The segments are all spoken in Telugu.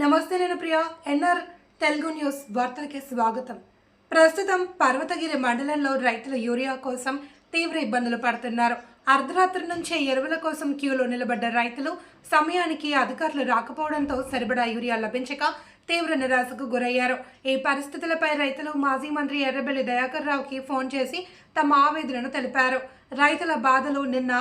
నమస్తే నేను ప్రియ ఎన్ఆర్ తెలుగు న్యూస్ వార్తలకి స్వాగతం. ప్రస్తుతం పర్వతగిరి మండలంలో రైతులు యూరియా కోసం తీవ్ర ఇబ్బందులు పడుతున్నారు. అర్ధరాత్రి నుంచే ఎరువుల కోసం క్యూలో నిలబడ్డ రైతులు సమయానికి అధికారులు రాకపోవడంతో సరిపడా యూరియా లభించక తీవ్ర నిరాశకు గురయ్యారు. ఈ పరిస్థితులపై రైతులు మాజీ మంత్రి ఎర్రబెల్లి దయాకర్ రావుకి ఫోన్ చేసి తమ ఆవేదనను తెలిపారు. రైతుల బాధలు నిన్న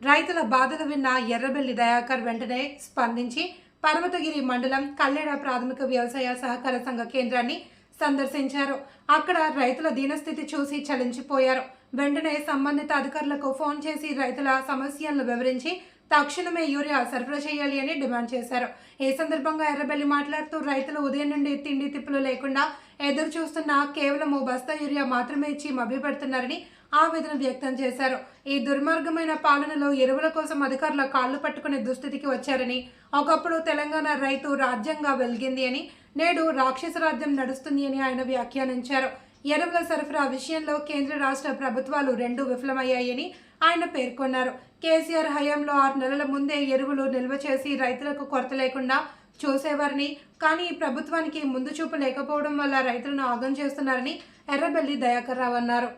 రైతుల బాధలు విన్న ఎర్రబెల్లి దయాకర్ వెంటనే స్పందించి పర్వతగిరి మండలం కల్లెడ ప్రాథమిక వ్యవసాయ సహకార సంఘ కేంద్రాన్ని సందర్శించారు. అక్కడ రైతుల దీనస్థితి చూసి చలించిపోయారు. వెంటనే సంబంధిత అధికారులకు ఫోన్ చేసి రైతుల సమస్యలను వివరించి తక్షణమే యూరియా సరఫరా చేయాలి అని డిమాండ్ చేశారు. ఈ సందర్భంగా ఎర్రబెల్లి మాట్లాడుతూ రైతులు ఉదయం నుండి తిండి తిప్పులు లేకుండా ఎదురు చూస్తున్న కేవలం బస్తా యూరియా మాత్రమే ఇచ్చి మభ్యపెడుతున్నారని ఆవేదన వ్యక్తం చేశారు. ఈ దుర్మార్గమైన పాలనలో ఎరువుల కోసం అధికారుల కాళ్ళు పట్టుకునే దుస్థితికి వచ్చారని ఒకప్పుడు తెలంగాణ రైతు రాజ్యంగా వెలిగింది అని నేడు రాక్షస రాజ్యం నడుస్తుంది అని ఆయన వ్యాఖ్యానించారు. ఎరువుల సరఫరా విషయంలో కేంద్ర రాష్ట్ర ప్రభుత్వాలు రెండు విఫలమయ్యాయని ఆయన పేర్కొన్నారు. కేసీఆర్ హయాంలో ఆరు నెలల ముందే ఎరువులు నిల్వ చేసి రైతులకు కొరత లేకుండా చూసేవారని కానీ ఈ ప్రభుత్వానికి ముందు చూపు లేకపోవడం వల్ల రైతులను ఆగం చేస్తున్నారని ఎర్రబెల్లి దయాకర్ రావు అన్నారు.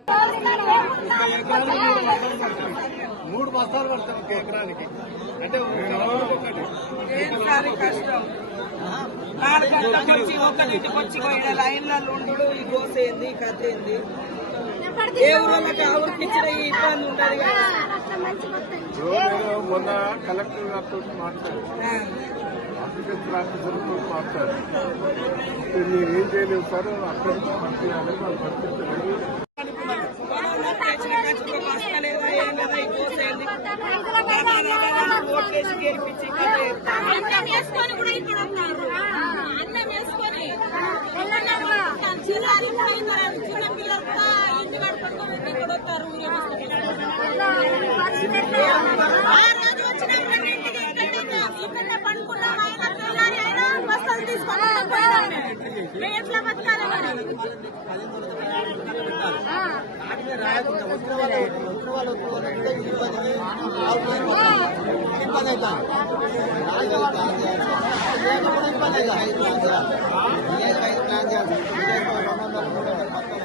మూడు బస్తాలు అంటే నాలుగు వచ్చి ఒకరింటికి వచ్చి పోయిన లైన్లలో ఉండు ఈ కథ ఏంది ఏ ఊళ్ళకి ఆ ఊరికి ఇచ్చిన ఈ ఇబ్బంది ఉండదు కదా. మొన్న కలెక్టర్ గారితో మాట్లాడు ఆ, అగ్రికల్చర్ ఆఫీసర్తో మాట్లాడు ఇప్పుడు మీరు ఏం చేయలేవు సార్ అక్కడి పంపించాలి వాళ్ళు పంపించలేదు కరోనా తెచ్చిన ఎట్లా బతకాలి అవుతా ఇబ్బంది అవుతా 頑張って。